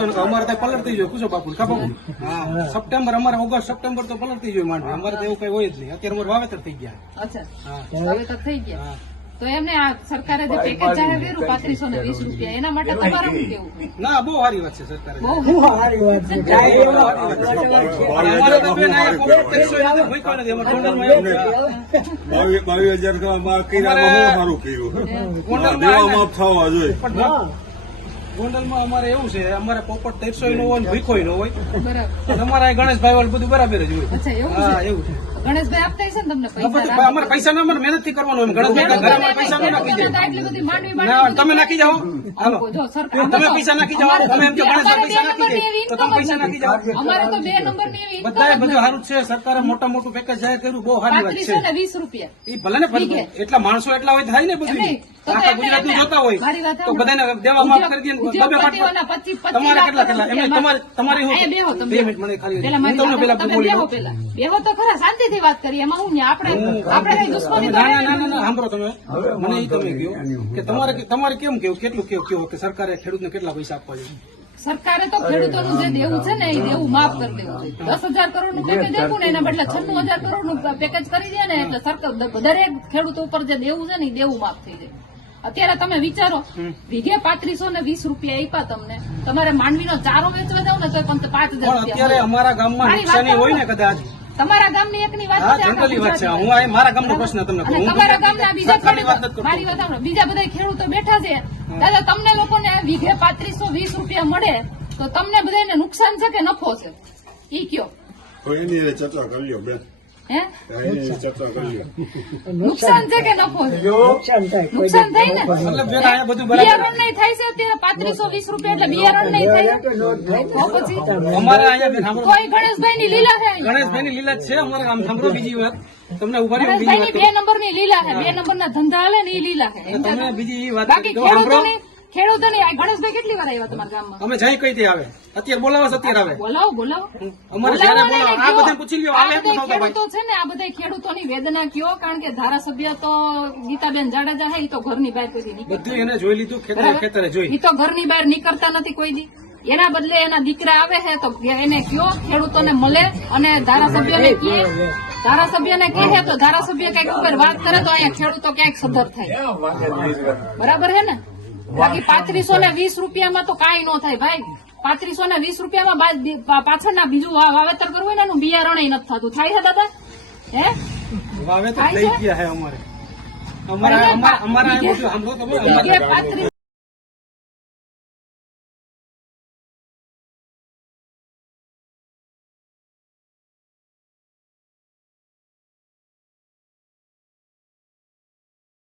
અમારે ત્યાં પલટતી જોઈએ પૂછો બાપુ ખબર હા સપ્ટેમ્બર અમારે ઓગસ્ટ સપ્ટેમ્બર તો પલટતી જોઈએ માંડવી અમારે તો એવું કઈ હોય જ નહીં અત્યારે અમારે વાવેતર થઈ ગયા અચ્છા વાવેતર થઈ ગયા તો એમને આ સરકારે જે પેકેજ જાહેર કર્યું 3520 રૂપિયા એના માટે તમારે શું કેવું ના બહુ સારી વાત છે સરકારે બહુ સારી વાત છે અમારે તો બેન આ પોપટ 300 મૂક્યો નથી અમારે ગોંડલમાં એવું છે 22,000 માં સારું કર્યું માફ થવા જોઈએ ગોંડલમાં અમારે એવું છે અમારે પોપટ 300 નો હોય ભીખોય નો હોય બરાબર તમારા ગણેશભાઈ વાળું બધું બરાબર જ હોય અચ્છા એવું હા છે એવું છે ગણેશભાઈ આપતા હશે ને તમને અમારે પૈસા ના અમારે મહેનત થી કરવાનું હોય ગણેશભાઈ ઘરે અમારે પૈસા ન નાખી દે એટલી બધી માંડવી ના તમે નાખી જાઓ હાલો જો સરકાર તમે પૈસા નાખી જાઓ તમે એમ કે ગણેશભાઈ પૈસા નાખી દે તો તમે પૈસા નાખી જાઓ અમારે તો 2 નંબરની એવી બધાએ બધું સારું છે સરકારે મોટા મોટું પેકેજ જાહેર કર્યું બહુ સારી વાત છે 3520 રૂપિયા એ ભલે ને પણ એટલા માણસો એટલા હોય થાય ને બધું આખા ગુજરાત નું જોતા હોય તો બધાને દેવા માફ કરી દે તમારે કેટલા એમને તમારી હું 2 મિનિટ મને ખાલી હું તમને પેલા બોલી લઉં. બેહો તો ખરા શાંતિથી વાત કરીએ એમાં હું ને આપણે કઈ દુશ્મની તો ના સાંભળો તમે મને એ તમે કહો કે તમારે કેમ કેવું કેટલું કેવું કે સરકારે ખેડૂતને કેટલા પૈસા આપવા જોઈએ સરકારે તો ખેડૂતોનું જે દેવું છે ને એ દેવું માફ કરી દેવું છે 10,000 કરોડ નું પેકેજ આપ્યું ને એના બદલે 96,000 કરોડ નું પેકેજ કરી દે ને એટલે સરકાર દરેક ખેડૂત ઉપર જે દેવું છે ને એ દેવું માફ થઈ જાય અત્યારે તમે વિચારો વીઘે 3520 રૂપિયા આપ્યા તમને તમારે માંડવીનો ચારો વેચવા જાવ ને તો પણ 5,000 પણ અત્યારે અમારા ગામમાં નુકસાની હોય ને કદાચ તમારા ગામની એકની વાત હા જનરલી વાત છે હું આ મારા ગામનો પ્રશ્ન તમને કહું તમારા ગામના બીજા સરકારની વાત નથી કરતો. મારી વાત સાંભળો બીજા બધા ખેડૂતો બેઠા છે દાદા તમને લોકોને આ વીઘે 3520 રૂપિયા મળે તો તમને બધાને નુકસાન છે કે નફો છે ઈ કયો તો એની ચર્ચા કરી લ્યો બેન હે એની ચર્ચા કરી લ્યો નુકસાન છે કે નફો છે નુકસાન થાય નુકસાન થાય ને એટલે બેન આ બધું બરાબર બિયારણ નહીં થાય છે અત્યારે 3520 રૂપિયા એટલે બિયારણ નહીં થાય તો પછી અમારે અહીંયા બેન સાંભળો કોઈ ગણેશભાઈ ની લીલા છે અહીંયા. ગણેશભાઈની લીલા જ છે અમારે આમ સાંભળો બીજી વાત તમને ઉભા રહ્યો બીજી ગણેશભાઈ વાત ની 2 નંબરની લીલા છે 2 નંબરના ધંધા હાલે ને ઈ લીલા છે કરું. તમે બીજી એ વાત બાકી કહો, સાંભળો ખેડૂતોની આ ગણેશભાઈ કેટલી વાર આવ્યા તમારા ગામમાં અમે જઈ કઈ આવે અત્યારે બોલાવો અત્યારે આવે બોલાવો અમારે જયારે બોલાવો આ બધા પૂછી લ્યો આવે આ એમ તો બધા ભાઈ ખેડૂતો છે ને આ બધા ખેડૂતોની વેદના કયો કારણ કે ધારાસભ્ય તો ગીતાબેન જાડેજા હે ઈ તો ઘરની બહાર કોઈ દી નીકળતા બધું એને જોઈ લીધું ખેતરે જોઈ ઈ તો ઘરની બહાર નીકળતા નથી કોઈ દી એના બદલે એના દીકરા આવે છે તો એને કયો ખેડૂતોને મળે અને ધારાસભ્યને કહે ધારાસભ્યને કહે તો ધારાસભ્ય કઈક ઉપર વાત કરે તો અહીંયા ખેડૂતો ક્યાંક સધર થાય બરાબર છે ને બાકી 3520 રૂપિયામાં તો કાંઈ ન થાય ભાઈ 3520 રૂપિયામાં પાછળના બીજું વાવેતર કરવું હોય ને એનું બિયારણ નથી થતું થાય છે દાદા હે વાવેતર થઈ ગયા હે અમારે અમારા બધું સાંભળો તમે વીઘે 35